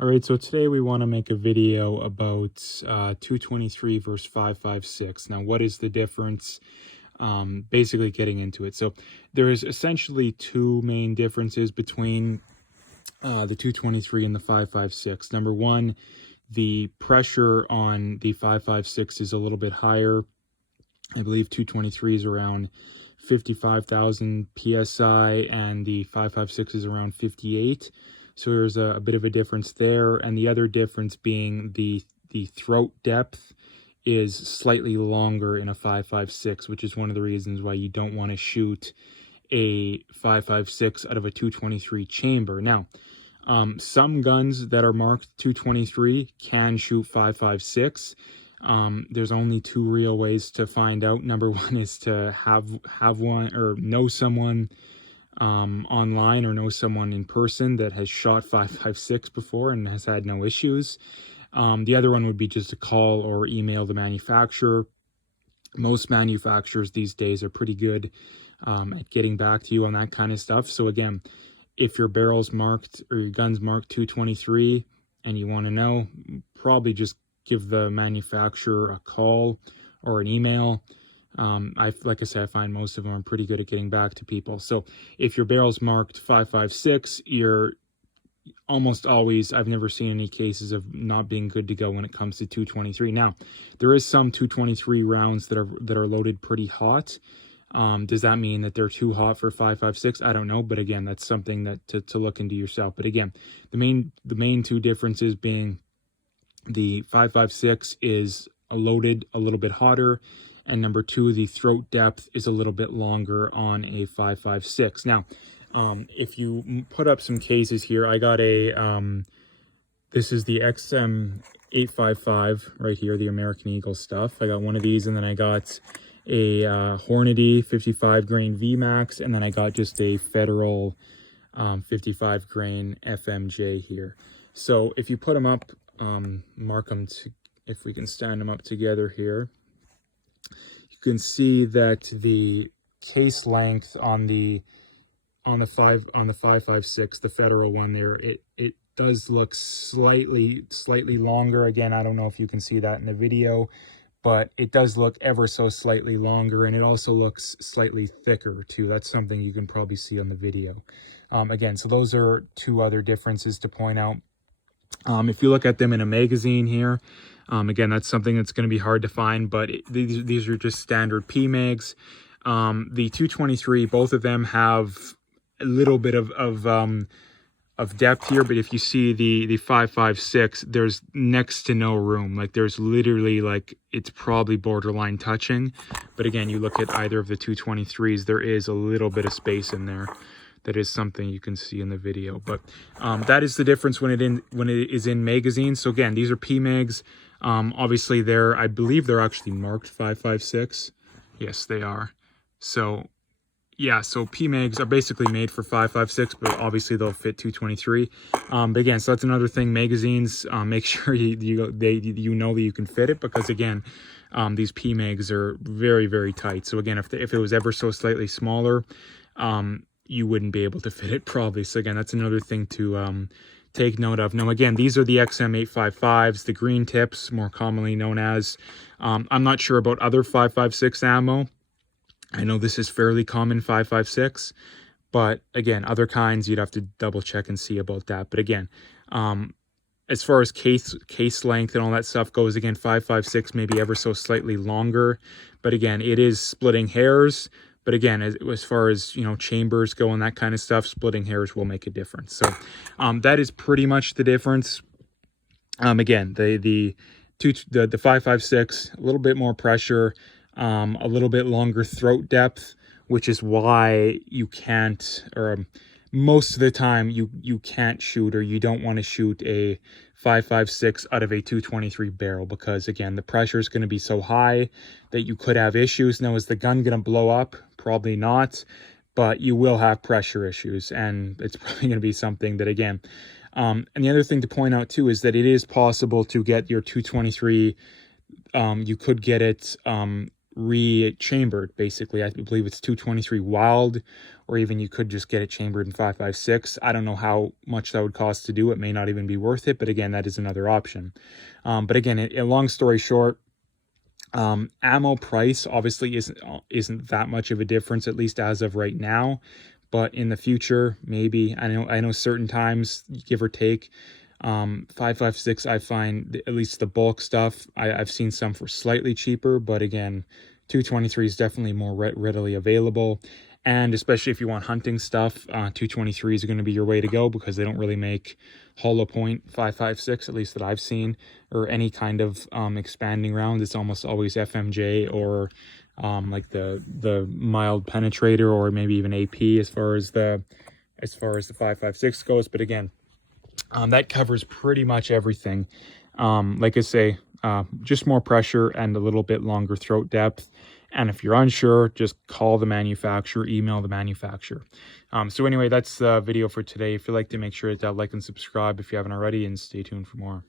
All right, so today we want to make a video about 223 versus 556. Now, what is the difference? Basically getting into it. So there is essentially two main differences between the 223 and the 556. Number one, the pressure on the 556 is a little bit higher. I believe 223 is around 55,000 psi and the 556 is around 58. So there's a bit of a difference there, and the other difference being the throat depth is slightly longer in a 556, which is one of the reasons why you don't want to shoot a 556 out of a 223 chamber. Now, some guns that are marked 223 can shoot 556. There's only two real ways to find out. Number one is to have one or know someone online or know someone in person that has shot 556 before and has had no issues. The other one would be just to call or email the manufacturer. Most manufacturers these days are pretty good at getting back to you on that kind of stuff. So again, if your barrel's marked or your gun's marked 223 and you want to know, probably just give the manufacturer a call or an email. Like I said, I find most of them are pretty good at getting back to people. So if your barrel's marked 556, you're almost always, I've never seen any cases of not being good to go when it comes to 223. Now, there is some 223 rounds that are loaded pretty hot. Does that mean that they're too hot for 556? I don't know, but again, that's something that to look into yourself. But again, the main two differences being the 556 is loaded a little bit hotter, and number two, the throat depth is a little bit longer on a 556. Now, if you put up some cases here, I got a this is the XM855 right here, the American Eagle stuff. I got one of these, and then I got a Hornady 55 grain VMAX, and then I got just a Federal 55 grain FMJ here. So if you put them up, mark them to, if we can stand them up together here, you can see that the case length on the 556, the Federal one there, it does look slightly longer. Again, I don't know if you can see that in the video, but it does look ever so slightly longer, and it also looks slightly thicker too. That's something you can probably see on the video. Again, so those are two other differences to point out. If you look at them in a magazine here, again, that's something that's going to be hard to find, but these are just standard PMags. The 223, both of them have a little bit of depth here, but if you see the 556, there's next to no room. Like there's literally, like, it's probably borderline touching. But again, you look at either of the 223s, there is a little bit of space in there. That is something you can see in the video, but that is the difference when it is in magazines. So again, these are PMags. Obviously, I believe they're actually marked 556. Yes, they are. So yeah, so PMags are basically made for 556, but obviously they'll fit 223. But again, so that's another thing. Magazines, make sure you know that you can fit it, because again, these PMags are very, very tight. So again, if it was ever so slightly smaller, you wouldn't be able to fit it probably. So again, that's another thing to take note of. Now again, these are the XM855s, the green tips, more commonly known as. I'm not sure about other 556 ammo. I know this is fairly common 556, but again, other kinds you'd have to double check and see about that. But again, as far as case length and all that stuff goes, again, 556 maybe ever so slightly longer, but again, it is splitting hairs. But again, as far as, you know, chambers go and that kind of stuff, splitting hairs will make a difference. So that is pretty much the difference. Again, the 556, a little bit more pressure, a little bit longer throat depth, which is why you can't, or most of the time you can't shoot, or you don't want to shoot a 556 out of a 223 barrel, because again, the pressure is going to be so high that you could have issues. Now, is the gun going to blow up? Probably not, but you will have pressure issues, and it's probably going to be something that, again, and the other thing to point out too is that it is possible to get your 223, you could get it re-chambered, basically. I believe it's 223 wild, or even you could just get it chambered in 5.56. I don't know how much that would cost to do. It may not even be worth it, but again, that is another option. But again, long story short, ammo price obviously isn't that much of a difference, at least as of right now. But in the future, maybe. I know certain times, give or take. 5.56, I find at least the bulk stuff, I've seen some for slightly cheaper, but again, 223 is definitely more readily available. And especially if you want hunting stuff, 223 is going to be your way to go, because they don't really make hollow point 5.56, at least that I've seen, or any kind of expanding round. It's almost always FMJ or like the mild penetrator, or maybe even AP as far as the 5.56 goes. But again, that covers pretty much everything. Like I say, just more pressure and a little bit longer throat depth. And if you're unsure, just call the manufacturer, email the manufacturer. So anyway, that's the video for today. If you'd like to, make sure to like and subscribe if you haven't already, and stay tuned for more.